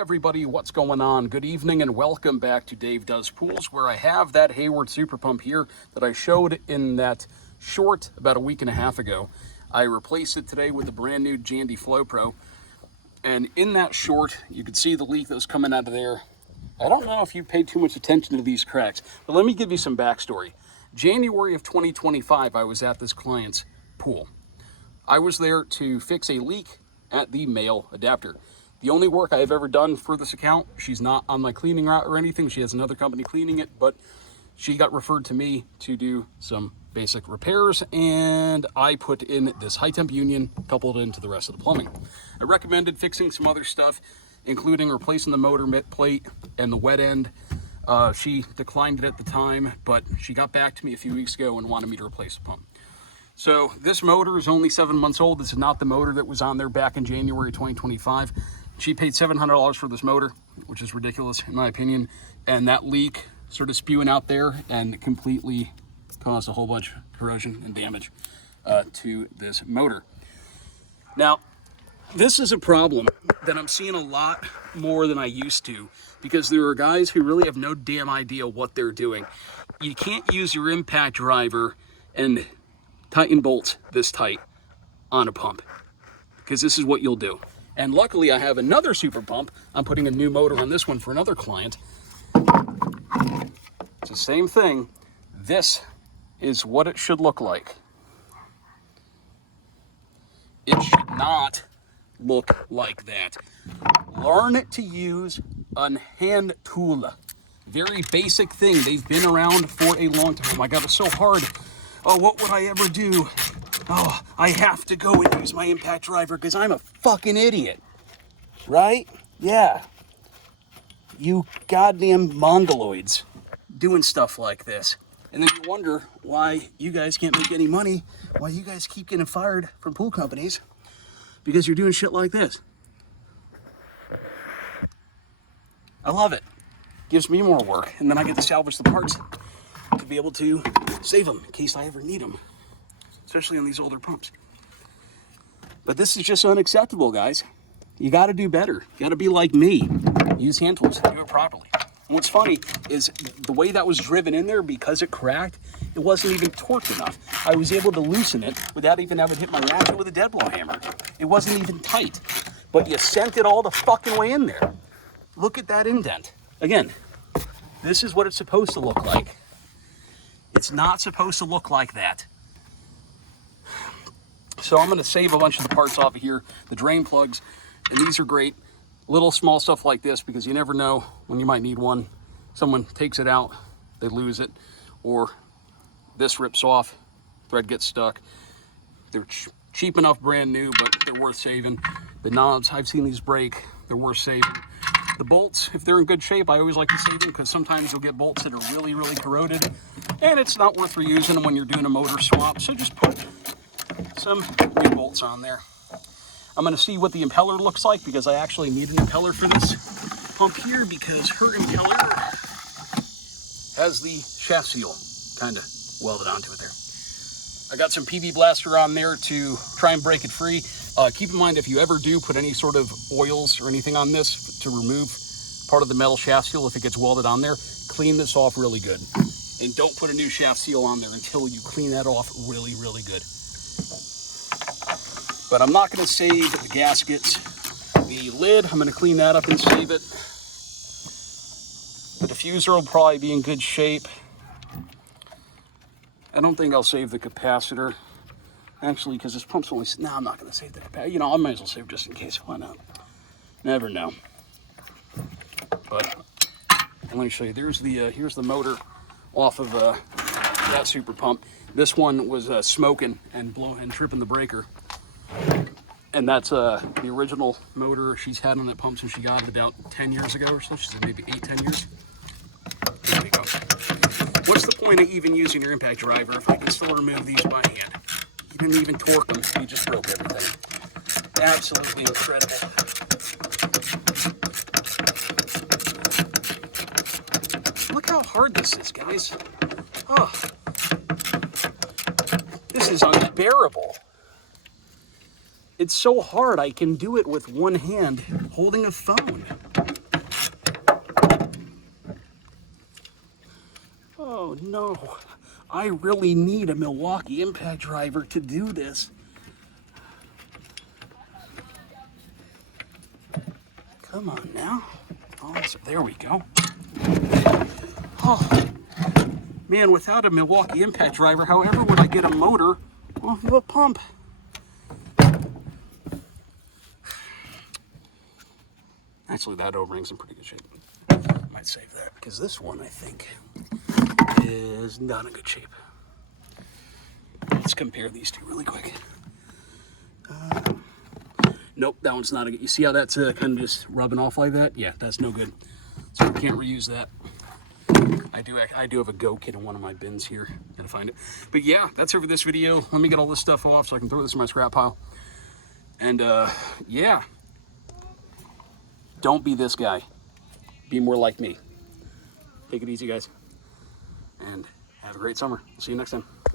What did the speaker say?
everybody, what's going on? Good evening and welcome back to Dave Does Pools, where I have that Hayward Super Pump here that I showed in that short about a week and a half ago. I replaced it today with the brand new Jandy Flow Pro, and in that short you could see the leak that was coming out of there. I don't know if you paid too much attention to these cracks, but let me give you some backstory. January of 2025, I was at this client's pool. I was there to fix a leak at the male adapter. The only work I have ever done for this account, she's not on my cleaning route or anything. She has another company cleaning it, but she got referred to me to do some basic repairs, and I put in this high temp union coupled into the rest of the plumbing. I recommended fixing some other stuff, including replacing the motor plate and the wet end. She declined it at the time, but she got back to me a few weeks ago and wanted me to replace the pump. So this motor is only 7 months old. This is not the motor that was on there back in January 2025. She paid $700 for this motor, which is ridiculous in my opinion. And that leak sort of spewing out there and completely caused a whole bunch of corrosion and damage to this motor. Now, this is a problem that I'm seeing a lot more than I used to, because there are guys who really have no damn idea what they're doing. You can't use your impact driver and tighten bolts this tight on a pump, because this is what you'll do. And luckily I have another super pump. I'm putting a new motor on this one for another client. It's the same thing. This is what it should look like. It should not look like that. Learn to use a hand tool. Very basic thing. They've been around for a long time. Oh my God, it's so hard. Oh, what would I ever do? Oh, I have to go and use my impact driver because I'm a fucking idiot. Right? Yeah. You goddamn mongoloids doing stuff like this. And then you wonder why you guys can't make any money, why you guys keep getting fired from pool companies, because you're doing shit like this. I love it. Gives me more work, and then I get to salvage the parts to be able to save them in case I ever need them, especially on these older pumps. But this is just unacceptable, guys. You got to do better. You got to be like me. Use hand tools, do it properly. And what's funny is the way that was driven in there, because it cracked, it wasn't even torqued enough. I was able to loosen it without even having hit my ratchet with a dead blow hammer. It wasn't even tight, but you sent it all the fucking way in there. Look at that indent. Again, this is what it's supposed to look like. It's not supposed to look like that. So I'm going to save a bunch of the parts off of here, the drain plugs, and these are great. Little small stuff like this, because you never know when you might need one. Someone takes it out, they lose it, or this rips off, thread gets stuck. They're cheap enough brand new, but they're worth saving. The knobs, I've seen these break, they're worth saving. The bolts, if they're in good shape, I always like to save them, because sometimes you'll get bolts that are really, really corroded, and it's not worth reusing them when you're doing a motor swap. So just put some new bolts on there. I'm going to see what the impeller looks like, because I actually need an impeller for this pump here, because her impeller has the shaft seal kind of welded onto it there. I got some PB Blaster on there to try and break it free. Keep in mind, if you ever do put any sort of oils or anything on this to remove part of the metal shaft seal, if it gets welded on there, clean this off really good. And don't put a new shaft seal on there until you clean that off really, really good. But I'm not going to save the gaskets. The lid, I'm going to clean that up and save it. The diffuser will probably be in good shape. I don't think I'll save the capacitor. Actually, because this pump's only... No, I'm not going to save the capacitor. You know, I might as well save just in case. Why not? Never know. But let me show you. There's the here's the motor off of that super pump. This one was smoking and blowing and tripping the breaker. And that's the original motor she's had on that pump since she got it about 10 years ago or so. She said maybe 8-10 years. There we go. What's the point of even using your impact driver if I can still remove these by hand? You didn't even torque them. You just broke everything. Absolutely incredible. Look how hard this is, guys. Oh, this is unbearable. It's so hard I can do it with one hand holding a phone. Oh no, I really need a Milwaukee impact driver to do this. Come on now. Oh, so there we go. Oh, man, without a Milwaukee impact driver, however would I get a motor off of a pump? Actually, that O-ring's in pretty good shape. Might save that, because this one, I think, is not in good shape. Let's compare these two really quick. Nope, that one's not a good. You see how that's kind of just rubbing off like that? Yeah, that's no good. So we can't reuse that. I do have a Go kit in one of my bins here. Gotta find it. But yeah, that's it for this video. Let me get all this stuff off so I can throw this in my scrap pile. And yeah, don't be this guy. Be more like me. Take it easy, guys. And have a great summer. See you next time.